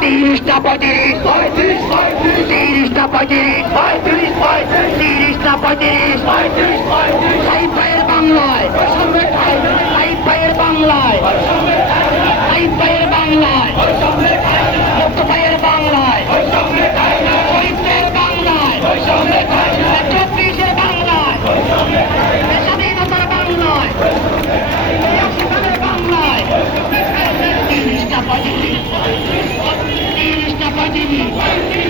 তিরিশটা পঁয়ত্রিশ পঁয়ত্রিশ পঁয়ত্রিশ তিরিশটা পঁয়ত্রিশ পঁয়ত্রিশ পঁয়ত্রিশ তিরিশটা পঁয়ত্রিশ পঁয়ত্রিশ পঁয়ত্রিশ হাই পায়ের বাংলায় হাই পায়ের বাংলায় হাই পায়ের বাংলায় Вольный, вольный, вольный, вольный, вольный,